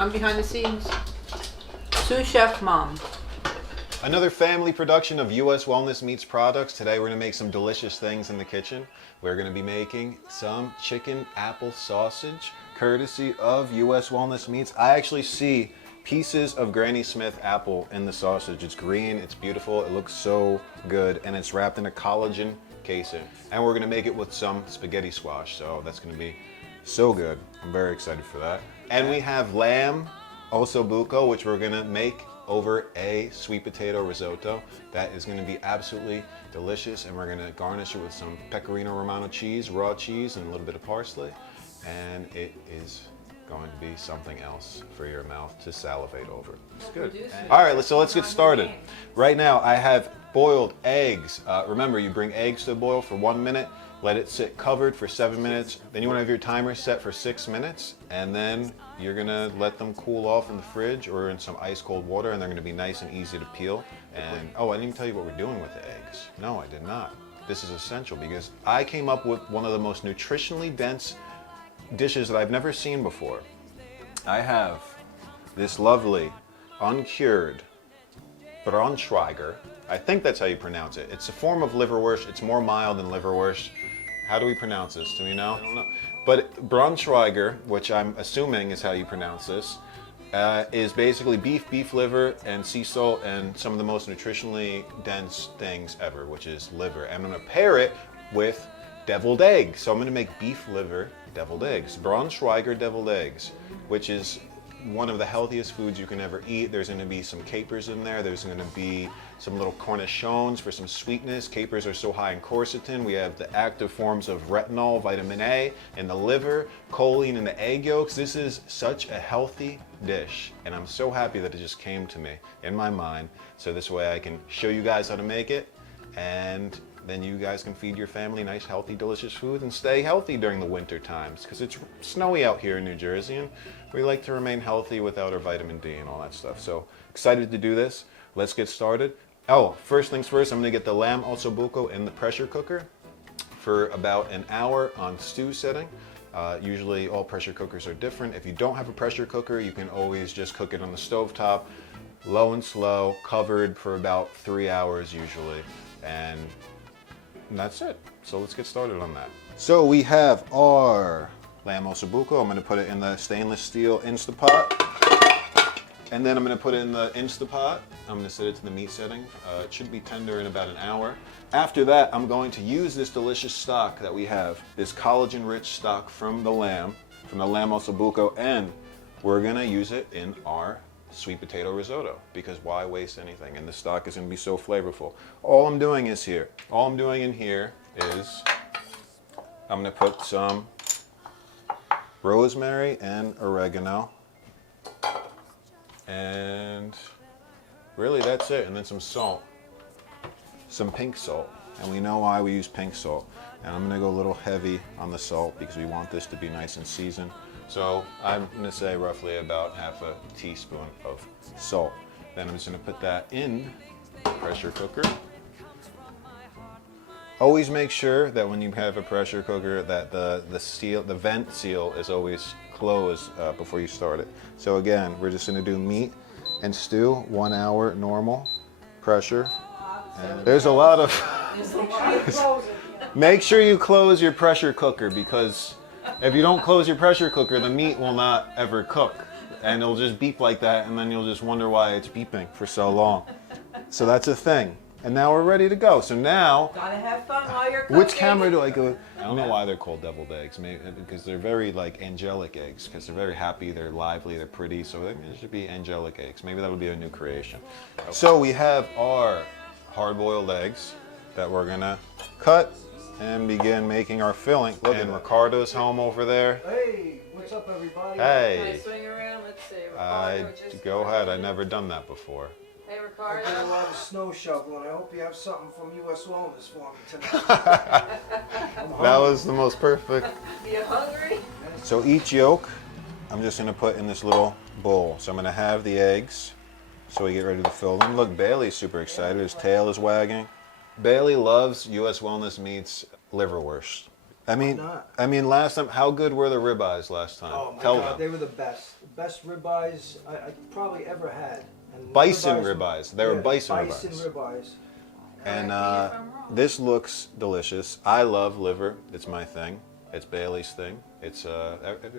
I'm behind the scenes. Sous Chef Mom. Another family production of US Wellness Meats products. Today we're going to make some delicious things in the kitchen. We're going to be making some chicken apple sausage, courtesy of US Wellness Meats. I actually see pieces of Granny Smith apple in the sausage. It's green, it's beautiful, it looks so good, and it's wrapped in a collagen casing. And we're going to make it with some spaghetti squash, so that's going to be so good. I'm very excited for that. And we have lamb osso buco, which we're going to make over a sweet potato risotto. That is going to be absolutely delicious, and we're going to garnish it with some pecorino romano cheese, raw cheese, and a little bit of parsley, and it is going to be something else for your mouth to salivate over. It's good. All right, so let's get started. Right now I have boiled eggs. Remember, you bring eggs to the boil for 1 minute, let it sit covered for 7 minutes. Then you want to have your timer set for 6 minutes, and then you're gonna let them cool off in the fridge or in some ice cold water, and they're gonna be nice and easy to peel. And oh, I didn't even tell you what we're doing with the eggs. No, I did not. This is essential because I came up with one of the most nutritionally dense dishes that I've never seen before. I have this lovely, uncured Braunschweiger. I think that's how you pronounce it. It's a form of liverwurst. It's more mild than liverwurst. How do we pronounce this? Do we know? I don't know. But Braunschweiger, which I'm assuming is how you pronounce this, is basically beef liver, and sea salt, and some of the most nutritionally dense things ever, which is liver. And I'm gonna pair it with deviled eggs. So I'm gonna make beef liver deviled eggs. Braunschweiger deviled eggs, which is one of the healthiest foods you can ever eat. There's gonna be some capers in there. There's gonna be some little cornichons for some sweetness. Capers are so high in quercetin. We have the active forms of retinol, vitamin A in the liver, choline in the egg yolks. This is such a healthy dish, and I'm so happy that it just came to me in my mind. So this way I can show you guys how to make it, and then you guys can feed your family nice, healthy, delicious food and stay healthy during the winter times, because it's snowy out here in New Jersey, and we like to remain healthy without our vitamin D and all that stuff. So excited to do this. Let's get started. Oh, first things first, I'm gonna get the lamb osso buco in the pressure cooker for about an hour on stew setting. Usually all pressure cookers are different. If you don't have a pressure cooker, you can always just cook it on the stovetop, low and slow, covered for about 3 hours usually, and that's it. So let's get started on that. So we have our lamb osso buco. I'm gonna put it in the stainless steel Instapot. And then I'm gonna put it in the Instapot. I'm gonna set it to the meat setting. It should be tender in about an hour. After that, I'm going to use this delicious stock that we have, this collagen-rich stock from the lamb osso buco, and we're gonna use it in our sweet potato risotto, because why waste anything? And the stock is gonna be so flavorful. All I'm doing in here is I'm gonna put some rosemary and oregano, and really that's it. And then some salt, some pink salt, and we know why we use pink salt. And I'm gonna go a little heavy on the salt because we want this to be nice and seasoned. So I'm gonna say roughly about half a teaspoon of salt. Then I'm just gonna put that in the pressure cooker. Always make sure that when you have a pressure cooker that the vent seal is always closed before you start it. So again, we're just gonna do meat and stew, 1 hour normal pressure. And there's a lot of, make sure you close your pressure cooker, because if you don't close your pressure cooker, the meat will not ever cook, and it'll just beep like that, and then you'll just wonder why it's beeping for so long. So that's a thing. And now we're ready to go. So now, Gotta have fun while you're cooking. which camera do I go? I don't know why they're called deviled eggs. Maybe because they're very like angelic eggs, because they're very happy, they're lively, they're pretty. So it should be angelic eggs. Maybe that would be a new creation. So we have our hard-boiled eggs that we're gonna cut and begin making our filling. Look, and Ricardo's home over there. Hey, what's up, everybody? Can I Hey, swing around? Let's see. Ricardo, just go ahead. I've never done that before. Hey, I Ricardo. did a lot of snow shoveling. I hope you have something from US Wellness for me tonight. That was the most perfect. You hungry? So each yolk, I'm just gonna put in this little bowl. So I'm gonna have the eggs, so we get ready to fill them. Look, Bailey's super excited. His tail is wagging. Bailey loves US Wellness Meats liverwurst. not? I mean, last time, how good were the ribeyes last time? Oh my Tell God, them. they were the best ribeyes I probably ever had. And Bison ribeyes. They were bison Bison ribeyes. ribeyes. And Correct me if I'm wrong. this looks delicious. I love liver. It's my thing. It's Bailey's thing. It's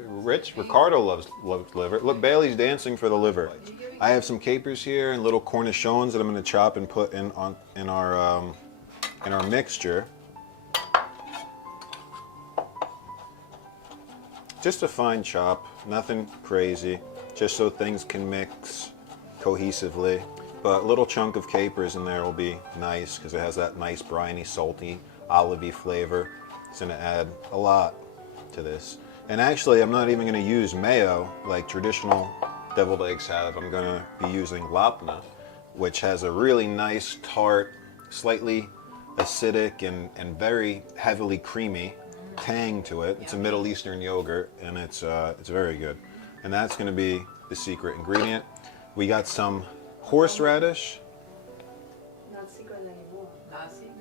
Rich. Ricardo loves liver. Look, Bailey's dancing for the liver. I have some capers here and little cornichons that I'm going to chop and put in our mixture. Just a fine chop, nothing crazy, just so things can mix cohesively. But a little chunk of capers in there will be nice because it has that nice briny, salty, olivey flavor. It's going to add a lot to this. And actually, I'm not even going to use mayo like traditional deviled eggs have. I'm going to be using lapna, which has a really nice, tart, slightly acidic and very heavily creamy tang to it. It's a Middle Eastern yogurt, and it's very good. And that's going to be the secret ingredient. We got some horseradish. Not secret anymore. Not secret.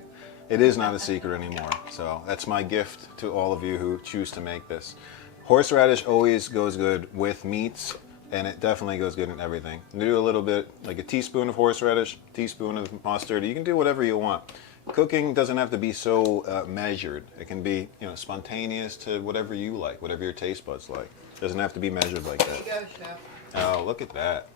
It is not a secret anymore. So that's my gift to all of you who choose to make this. Horseradish always goes good with meats, and it definitely goes good in everything. You do a little bit, like a teaspoon of horseradish, teaspoon of mustard. You can do whatever you want. Cooking doesn't have to be so measured. It can be, spontaneous to whatever you like, whatever your taste buds like. It doesn't have to be measured like There you that. go, chef. Oh, look at that.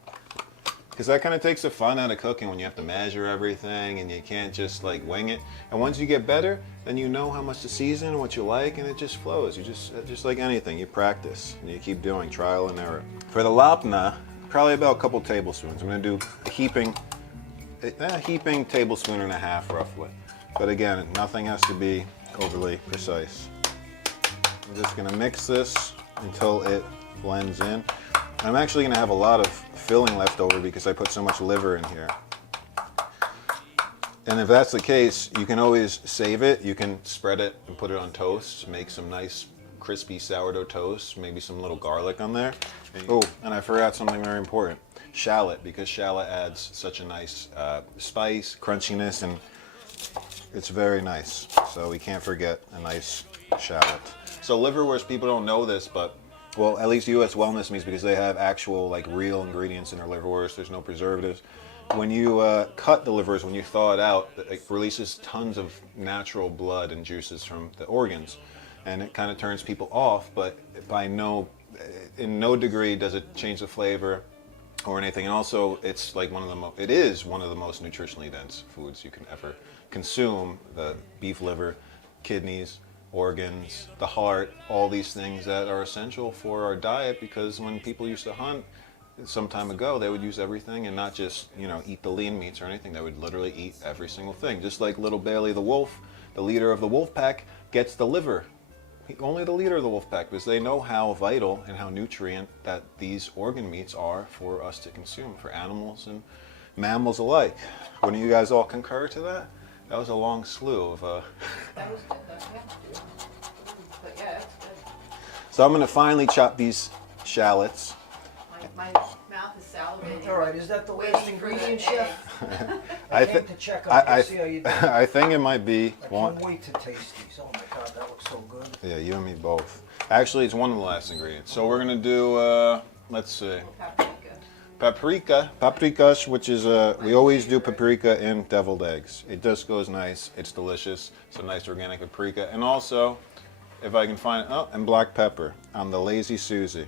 Because that kind of takes the fun out of cooking when you have to measure everything and you can't just like wing it. And once you get better, then you know how much to season and what you like, and it just flows. You just like anything, you practice and you keep doing trial and error. For the lapna, probably about a couple tablespoons. I'm going to do a heaping tablespoon and a half roughly. But again, nothing has to be overly precise. I'm just going to mix this until it blends in. I'm actually going to have a lot of filling left over because I put so much liver in here. And if that's the case, you can always save it. You can spread it and put it on toast, make some nice crispy sourdough toast, maybe some little garlic on there. Oh, and I forgot something very important. Shallot, because shallot adds such a nice spice, crunchiness, and it's very nice. So we can't forget a nice shallot. So liverwurst, people don't know this, but well, at least U.S. Wellness Meats, because they have actual, like, real ingredients in their liverwurst. There's no preservatives. When you cut the liverwurst, when you thaw it out, it releases tons of natural blood and juices from the organs, and it kind of turns people off. But in no degree does it change the flavor or anything. And also, it's like it is one of the most nutritionally dense foods you can ever consume. The beef liver, kidneys, organs, the heart, all these things that are essential for our diet, because when people used to hunt some time ago, they would use everything and not just, eat the lean meats or anything. They would literally eat every single thing. Just like little Bailey the wolf, the leader of the wolf pack, gets the liver. Only the leader of the wolf pack, because they know how vital and how nutrient that these organ meats are for us to consume, for animals and mammals alike. Wouldn't you guys all concur to that? That was a long slew of That was good, though. Yeah. But yeah, that's good. So I'm going to finally chop these shallots. My mouth is salivating. All right, is that the Waiting last for ingredient, the chef? I I thi- came to check on you, see how you doing. I think it might be I one. can't wait to taste these. Oh my God, that looks so good. Yeah, you and me both. Actually, it's one of the last ingredients. So we're going to do, let's see, paprika, which is, we always do paprika in deviled eggs. It just goes nice. It's delicious. It's a nice organic paprika. And also, if I can find, and black pepper on the Lazy Susie.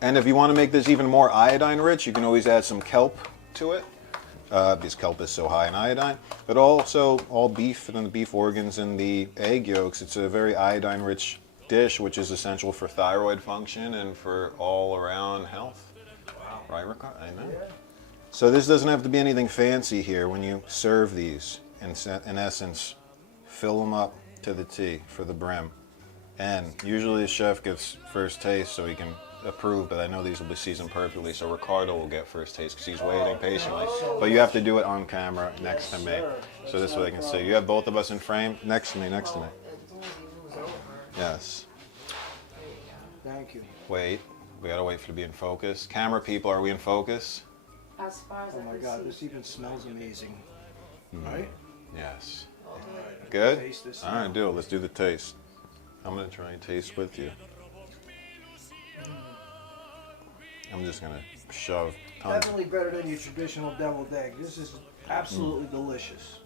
And if you want to make this even more iodine rich, you can always add some kelp to it, because kelp is so high in iodine. But also, all beef and the beef organs and the egg yolks, it's a very iodine rich dish, which is essential for thyroid function and for all around health. Wow. Right, Ricardo? I know. Yeah. So this doesn't have to be anything fancy here when you serve these. In essence, fill them up to the T for the brim. And usually the chef gets first taste so he can approve, but I know these will be seasoned perfectly, so Ricardo will get first taste because he's waiting patiently. But you have to do it on camera next to me, so this way I can see. You have both of us in frame next to me, next to me. Yes. Thank you. Wait, we gotta wait for to be in focus. Camera people, are we in focus? As far as Oh I my can God, see. this even smells amazing. Right? Yes. All right. Good? Taste this All right, do it. Let's do the taste. I'm gonna try and taste with you. I'm just gonna shove tons. Definitely better than your traditional deviled egg. This is absolutely delicious.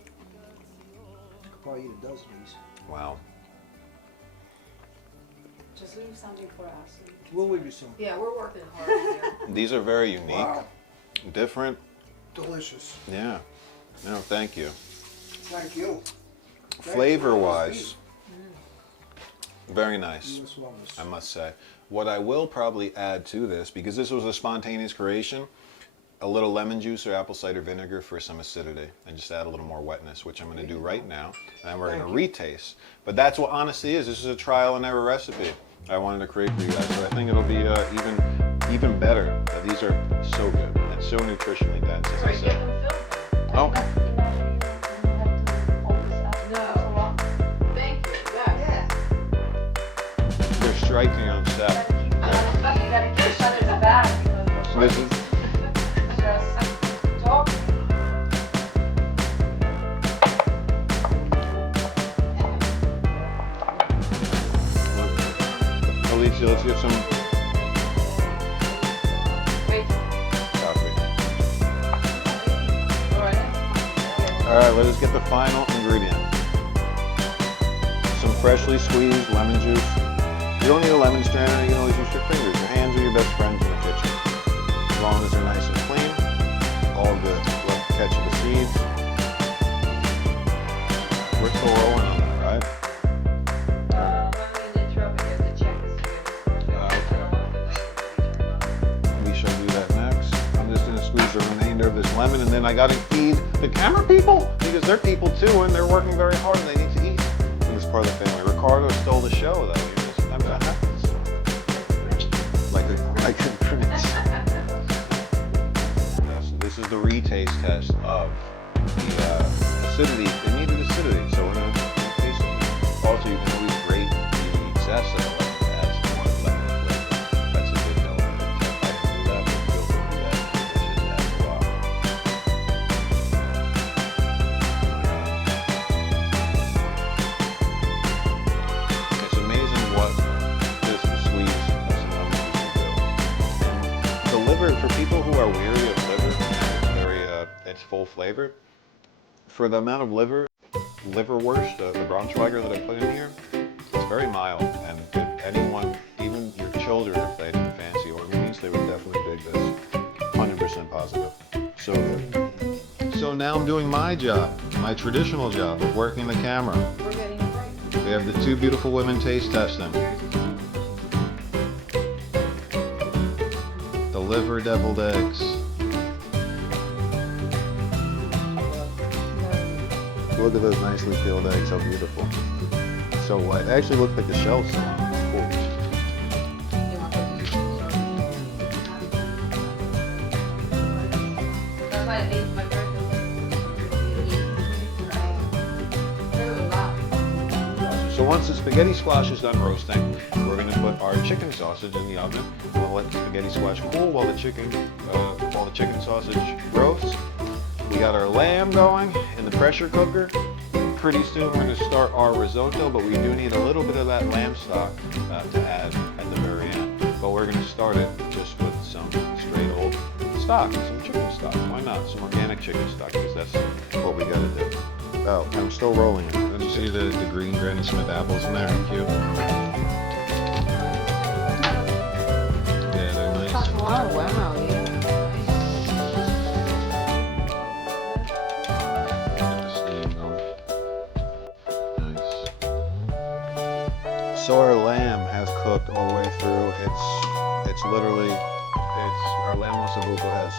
I could probably eat a dozen of these. Wow. Just leave something for us. We'll leave you some. Yeah, we're working hard here. These are very unique, Wow. different. Delicious. Yeah. No, thank you. Thank you. Flavor-wise, very nice, US Wellness. I must say. What I will probably add to this, because this was a spontaneous creation, a little lemon juice or apple cider vinegar for some acidity, and just add a little more wetness, which I'm going to do right now. And we're going to retaste. But that's what honesty is. This is a trial and error recipe I wanted to create for you guys. So I think it'll be even better. These are so good and so nutritionally dense, as I said. Oh. No. Thank you. Yes. They're striking on set. This is Alicia, let's get some coffee. All right, let us get the final ingredient. Some freshly squeezed lemon juice. You don't need a lemon strainer, you can always use your fingers. Your hands are your best friends in the kitchen. As long as they're nice and clean, all good. Love to catch the seeds. We're still rolling on that, right? We shall do that next. I'm just gonna squeeze the remainder of this lemon, and then I gotta feed the camera people, because they're people too, and they're working very hard and they need to eat. And it's part of the family. Ricardo stole the show though. Sometimes that happens. Like a prince. So this is the retaste test of the acidity. They needed acidity, so we're gonna taste it. Also, you can always rate the zest of it. Like to add some more lemon flavor. That's a good element. I didn't do that, but feel free to do that. It just adds a lot. It's amazing what this squeeze of some lemon juice will do. And the liver, for people who are weary of liver, it's very, it's full flavor. For the amount of liverwurst, the Braunschweiger that I put in here, it's very mild. And if anyone, even your children, if they didn't fancy organ meats, they would definitely dig this. 100% positive. So good. So now I'm doing my job, my traditional job of working the camera. We're getting a break. We have the two beautiful women taste testing. The liver deviled eggs. Look at those nicely peeled eggs, how beautiful. So white. It actually looks like the shell's still on it. Cool. So once the spaghetti squash is done roasting, we're going to put our chicken sausage in the oven. We'll let the spaghetti squash cool while the chicken sausage roasts. We got our lamb going in the pressure cooker. Pretty soon we're going to start our risotto, but we do need a little bit of that lamb stock to add at the very end. But we're going to start it just with some straight old stock, some chicken stock. Why not? Some organic chicken stock, because that's what we got to do. Oh, I'm still rolling it. Did you see the green Granny Smith apples in there? Cute. Yeah, they're nice. Oh, wow, yeah. So our lamb has cooked all the way through. It's literally, our lamb ossobuco has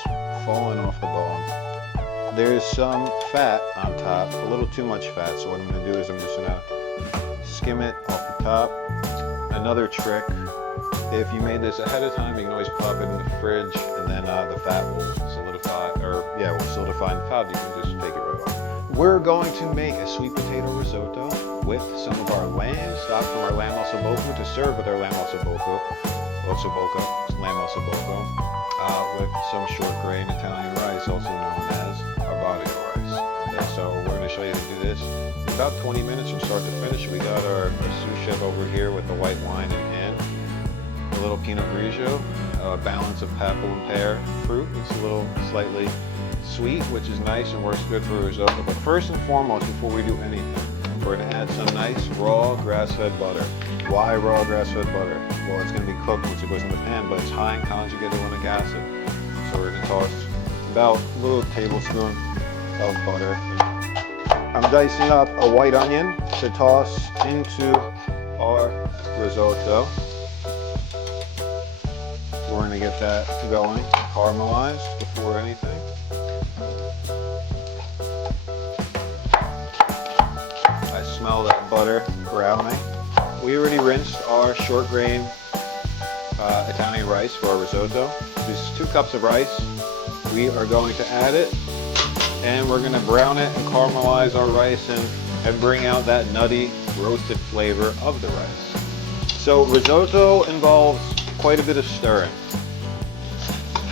fallen off the bone. There's some fat on top, a little too much fat. So what I'm gonna do is I'm just gonna skim it off the top. Another trick, if you made this ahead of time, you can always pop it in the fridge, and then the fat will solidify, will solidify in the fat. You can just take it right off. We're going to make a sweet potato risotto with some of our lamb stock from our lamb ossobuco to serve with our lamb ossobuco, with some short grain Italian rice, also known as arborio rice. So we're going to show you how to do this. In about 20 minutes from start to finish. We got our sous chef over here with the white wine in hand. A little Pinot Grigio, a balance of apple and pear fruit. It's a little slightly sweet, which is nice and works good for risotto. But first and foremost, before we do anything, we're going to add some nice raw grass-fed butter. Why raw grass-fed butter? Well, it's going to be cooked once it goes in the pan, but it's high in conjugated linoleic acid. So we're going to toss about a little tablespoon of butter. I'm dicing up a white onion to toss into our risotto. We're going to get that going, caramelized before anything. I smell that butter browning. We already rinsed our short grain Italian rice for our risotto. This is 2 cups of rice. We are going to add it, and we're going to brown it and caramelize our rice and bring out that nutty roasted flavor of the rice. So risotto involves quite a bit of stirring.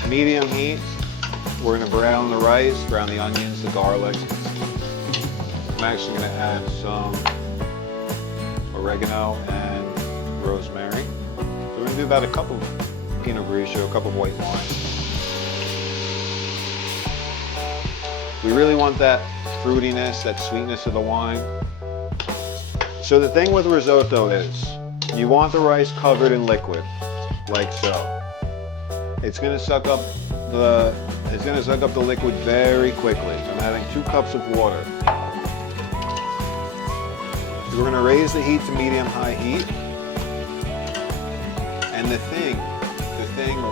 Medium heat. We're going to brown the rice, brown the onions, the garlic. I'm actually going to add some oregano and rosemary. So we're going to do about a cup of Pinot Grigio, a cup of white wine. We really want that fruitiness, that sweetness of the wine. So the thing with risotto is, you want the rice covered in liquid, like so. It's going to suck up the liquid very quickly. I'm adding 2 cups of water. We're going to raise the heat to medium-high heat. And the thing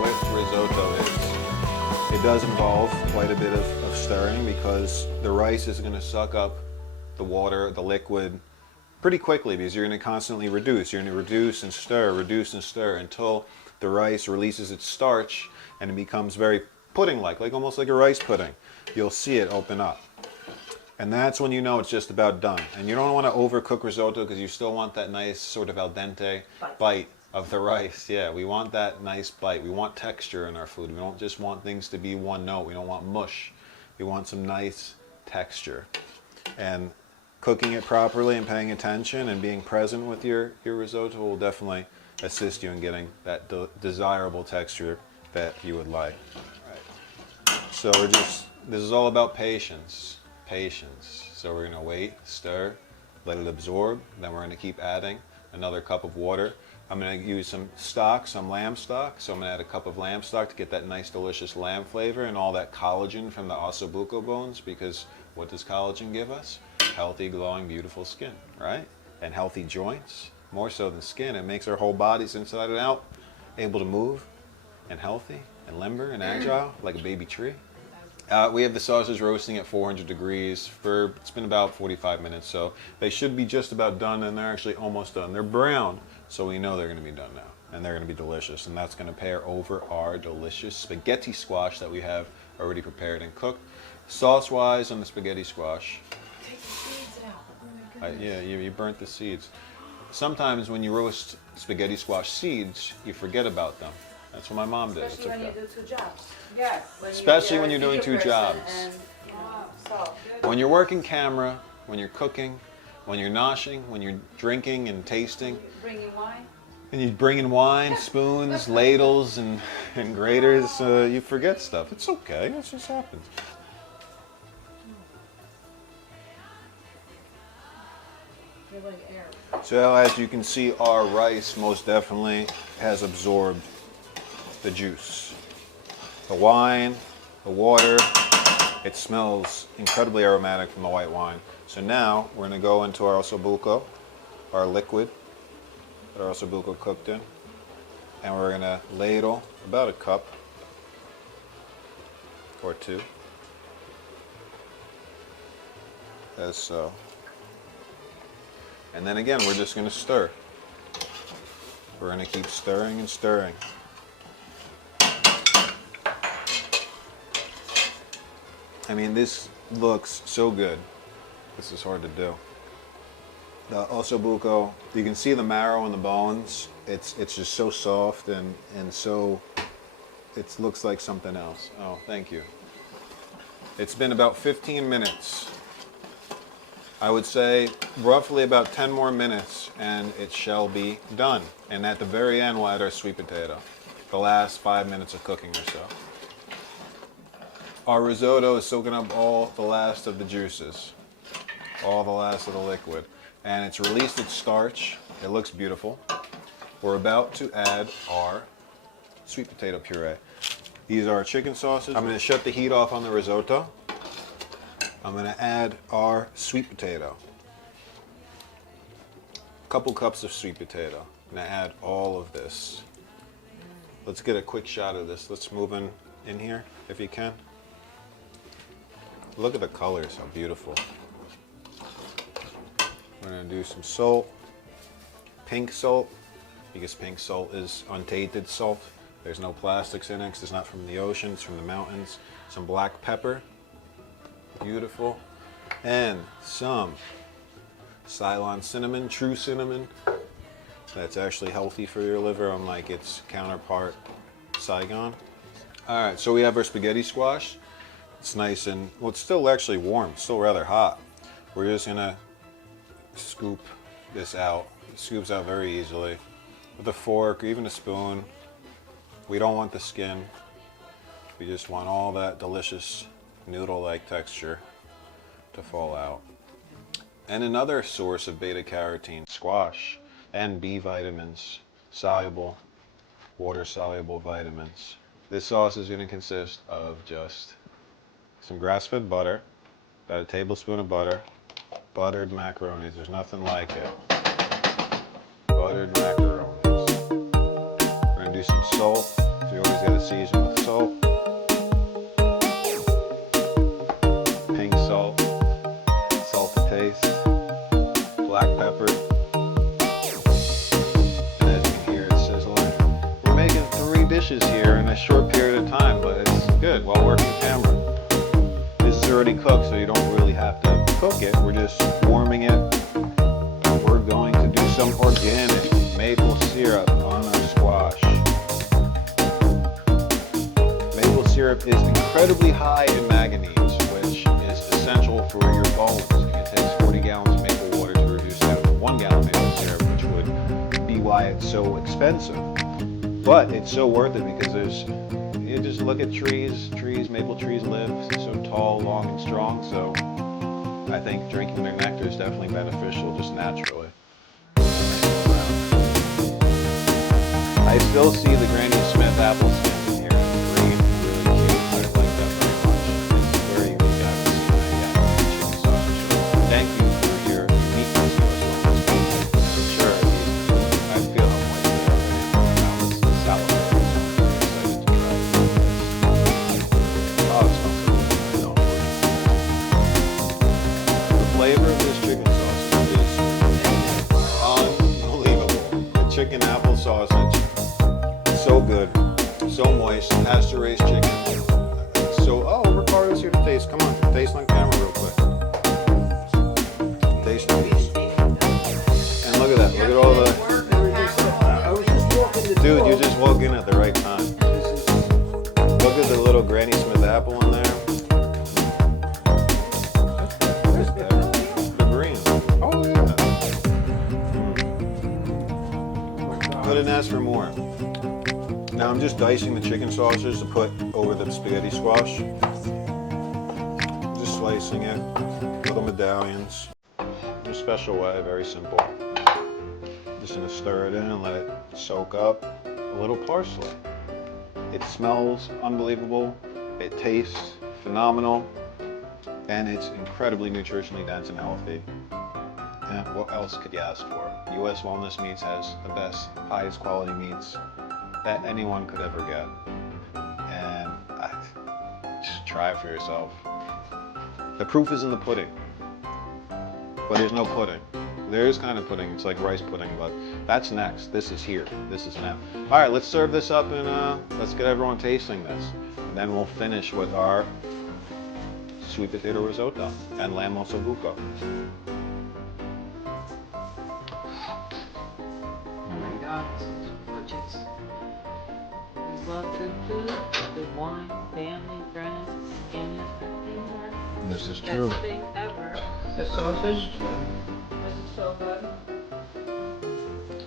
with risotto is, it does involve quite a bit of stirring, because the rice is going to suck up the water, the liquid, pretty quickly, because you're going to constantly reduce. You're going to reduce and stir until the rice releases its starch and it becomes very pudding-like, almost like a rice pudding. You'll see it open up. And that's when you know it's just about done. And you don't want to overcook risotto, because you still want that nice sort of al dente bite of the rice. Yeah, we want that nice bite. We want texture in our food. We don't just want things to be one note. We don't want mush. We want some nice texture. And cooking it properly and paying attention and being present with your risotto will definitely assist you in getting that desirable texture that you would like. Right. So this is all about patience. So we're going to wait, stir, let it absorb. Then we're going to keep adding another cup of water. I'm going to use some stock, some lamb stock. So I'm going to add a cup of lamb stock to get that nice, delicious lamb flavor and all that collagen from the ossobuco bones, because what does collagen give us? Healthy, glowing, beautiful skin, right? And healthy joints, more so than skin. It makes our whole bodies inside and out able to move and healthy and limber and agile like a baby tree. We have the sausage roasting at 400 degrees it's been about 45 minutes, so they should be just about done, and they're actually almost done. They're brown, so we know they're going to be done now, and they're going to be delicious, and that's going to pair over our delicious spaghetti squash that we have already prepared and cooked. Sauce-wise on the spaghetti squash, Take the seeds out. Oh my goodness. yeah, you burnt the seeds. Sometimes when you roast spaghetti squash seeds, you forget about them. That's what my mom did. It's Especially when okay. you do 2 jobs. Yes. Especially when you're doing 2 jobs. And, you know, so. When you're working camera, when you're cooking, when you're noshing, when you're drinking and tasting, Bringing wine. and you bring in wine, spoons, ladles, and graters, you forget stuff. It's okay. It just happens. You're like air. So as you can see, our rice most definitely has absorbed the juice. The wine, the water, it smells incredibly aromatic from the white wine. So now we're going to go into our ossobuco, our liquid that our ossobuco cooked in, and we're going to ladle about a cup or 2, as so. And then again, we're just going to stir. We're going to keep stirring and stirring. I mean, this looks so good. This is hard to do. The ossobuco, you can see the marrow and the bones. It's just so soft and so, it looks like something else. Oh, thank you. It's been about 15 minutes I would say roughly about 10 more minutes and it shall be done. And at the very end, we'll add our sweet potato. The last 5 minutes of cooking or so. Our risotto is soaking up all the last of the juices, all the last of the liquid. And it's released its starch. It looks beautiful. We're about to add our sweet potato puree. These are our chicken sauces. I'm gonna shut the heat off on the risotto. I'm gonna add our sweet potato. A couple cups of sweet potato. I'm gonna add all of this. Let's get a quick shot of this. Let's move in here if you can. Look at the colors, how beautiful. We're gonna do some salt, pink salt, because pink salt is untainted salt. There's no plastics in it because it's not from the ocean, it's from the mountains. Some black pepper, beautiful. And some Ceylon cinnamon, true cinnamon. That's actually healthy for your liver, unlike its counterpart, Saigon. All right, so we have our spaghetti squash. It's nice and, well, it's still actually warm, it's still rather hot. We're just gonna scoop this out. It scoops out very easily with a fork or even a spoon. We don't want the skin. We just want all that delicious noodle-like texture to fall out. And another source of beta carotene, squash, and B vitamins, soluble, water-soluble vitamins. This sauce is going to consist of just some grass-fed butter, about a tablespoon of butter, buttered macaronis. There's nothing like it. Buttered macaronis. We're going to do some salt. So you always got to season with salt. Pink salt, salt to taste, black pepper. And as you can hear, it's sizzling. We're making 3 dishes here in a short period of time, but it's good. Well working camera. This is already cooked, so you don't really have to cook it. We're just warming it. We're going to do some organic maple syrup on our squash. Maple syrup is incredibly high in manganese, which is essential for your bones. It takes 40 gallons of maple water to reduce down to 1 gallon maple syrup, which would be why it's so expensive. But it's so worth it because you just look at trees, maple trees live so tall, long, and strong, so I think drinking their nectar is definitely beneficial just naturally. I still see the Granny Smith apple skins in here in green, really cute. I like that very much. It's very unique. I haven't seen that yet. Chicken sausage. Thank you for your uniqueness to us. I'm sure I feel how much they're already. Now it's the salad. I'm excited to try it. Oh, it smells so good. I know. The flavor of this chicken sausage is unbelievable. The chicken apple sausage. So good, so moist, pasture-raised chicken. So, oh, Ricardo's here to taste. Come on, taste on camera real quick. Taste it. And look at that, look at all the... I was just walking the Dude, door. you just walk in at the right time. Look at the little Granny Smith apple in there. What's that? The green. Oh, yeah. Couldn't ask for more. Now I'm just dicing the chicken sausage to put over the spaghetti squash. Just slicing it, little medallions. In a special way, very simple. Just gonna stir it in and let it soak up. A little parsley. It smells unbelievable. It tastes phenomenal. And it's incredibly nutritionally dense and healthy. And what else could you ask for? US Wellness Meats has the best, highest quality meats that anyone could ever get. And just try it for yourself. The proof is in the pudding. But there's no pudding. There is kind of pudding, it's like rice pudding, but that's next. This is here, this is now. All right, let's serve this up and let's get everyone tasting this. And then we'll finish with our sweet potato risotto and lamb ossobuco. Oh my God, gorgeous. We love good food, good wine, family, friends, and these are This is the best thing ever. The sausage? Is it so good?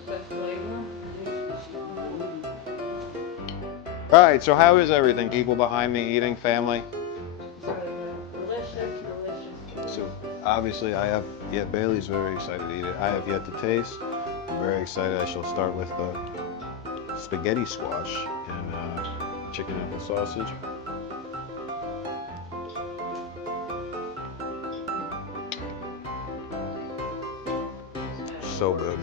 Good flavor? All right, so how is everything? People behind me eating, family? Delicious, delicious. So obviously I have, yeah, Bailey's very excited to eat it. I have yet to taste. I'm very excited. I shall start with the spaghetti squash and chicken apple sausage. So good.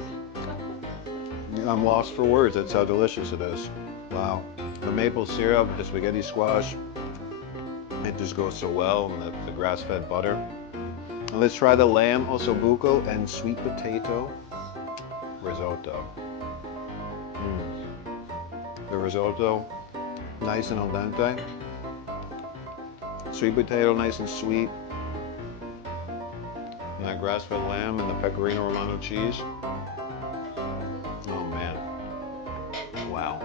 I'm lost for words. That's how delicious it is. Wow. The maple syrup, the spaghetti squash, it just goes so well, and the grass-fed butter. And let's try the lamb ossobuco and sweet potato risotto. The risotto, nice and al dente. Sweet potato, nice and sweet. And that grass-fed lamb and the pecorino romano cheese. Oh man. Wow.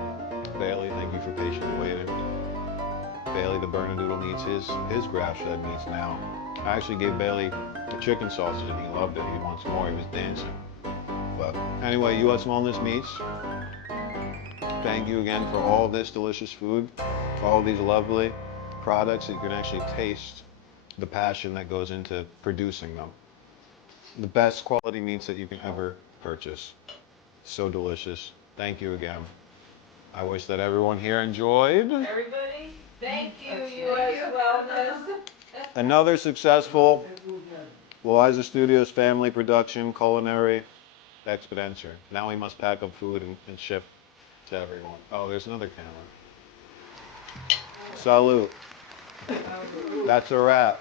Bailey, thank you for patiently waiting. Bailey, the Bernedoodle, needs his grass-fed meats now. I actually gave Bailey a chicken sausage and he loved it. He wants more. He was dancing. But anyway, U.S. Wellness Meats, thank you again for all this delicious food, all these lovely products that you can actually taste the passion that goes into producing them. The best quality meats that you can ever purchase. So delicious. Thank you again. I wish that everyone here enjoyed Everybody, thank you, U.S. Wellness. another successful Loiza Studios family production culinary expenditure. Now we must pack up food and ship to everyone. Oh, there's another camera. Salute. That's a wrap.